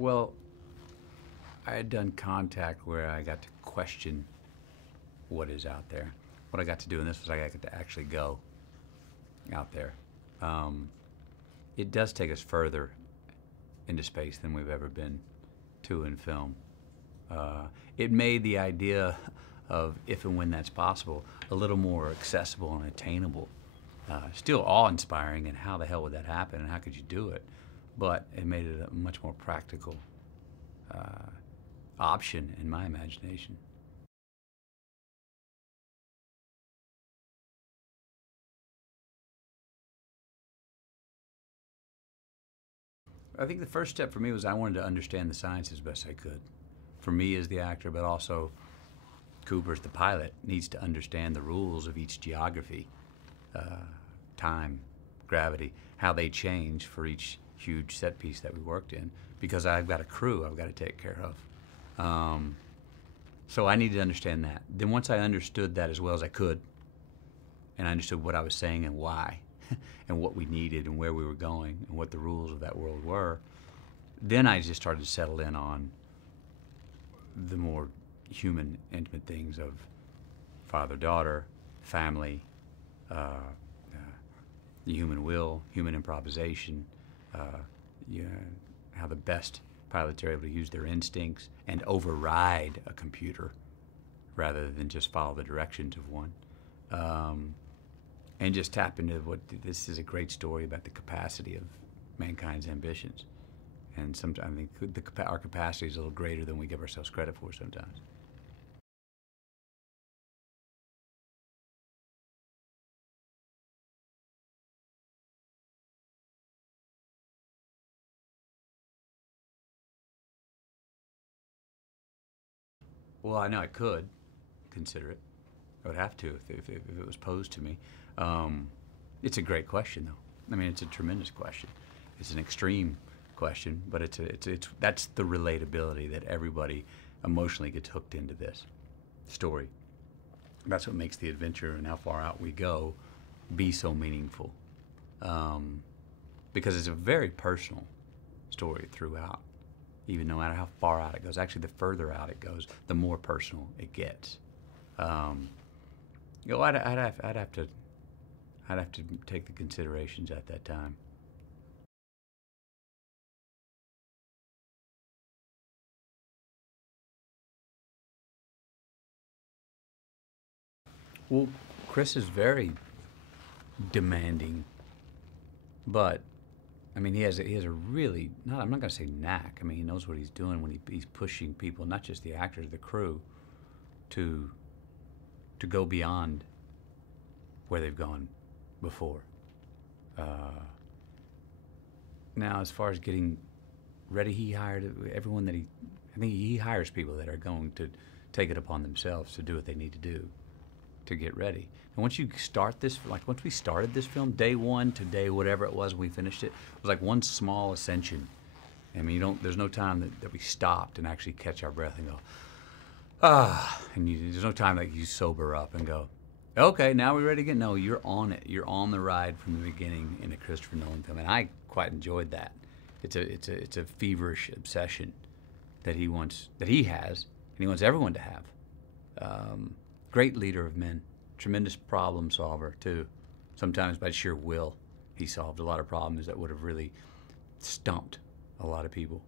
Well, I had done Contact where I got to question what is out there. What I got to do in this was I got to actually go out there. It does take us further into space than we've ever been to in film. It made the idea of if and when that's possible a little more accessible and attainable. Still awe-inspiring, and how the hell would that happen and how could you do it? But it made it a much more practical option in my imagination. I think the first step for me was I wanted to understand the science as best I could. For me as the actor, but also Cooper's the pilot, needs to understand the rules of each geography, time, gravity, how they change for each huge set piece that we worked in, because I've got a crew I've got to take care of. So I needed to understand that. Then once I understood that as well as I could, and I understood what I was saying and why, and what we needed and where we were going and what the rules of that world were, then I just started to settle in on the more human, intimate things of father-daughter, family, the human will, human improvisation, how the best pilots are able to use their instincts and override a computer rather than just follow the directions of one. And just tap into what this is a great story about the capacity of mankind's ambitions. And sometimes I think our capacity is a little greater than we give ourselves credit for sometimes. Well, I know I could consider it. I would have to if it was posed to me. It's a great question, though. I mean, it's a tremendous question. It's an extreme question, but that's the relatability that everybody emotionally gets hooked into this story. That's what makes the adventure and how far out we go be so meaningful, because it's a very personal story throughout. Even no matter how far out it goes, actually, the further out it goes, the more personal it gets. I'd have to take the considerations at that time. Well, Chris is very demanding, but I mean, he has a really, I'm not going to say knack. I mean, he knows what he's doing when he's pushing people, not just the actors, the crew, to go beyond where they've gone before. Now, as far as getting ready, he hired everyone that I think he hires people that are going to take it upon themselves to do what they need to do to get ready. And once you start this, like once we started this film, day one to day whatever it was when we finished it was like one small ascension. I mean, there's no time that we stopped and actually catch our breath and go, and there's no time that you sober up and go, okay, now we're ready again. No, you're on it. You're on the ride from the beginning in a Christopher Nolan film, and I quite enjoyed that. It's a feverish obsession that he has, and he wants everyone to have. Great leader of men, tremendous problem solver too. Sometimes by sheer will, he solved a lot of problems that would have really stumped a lot of people.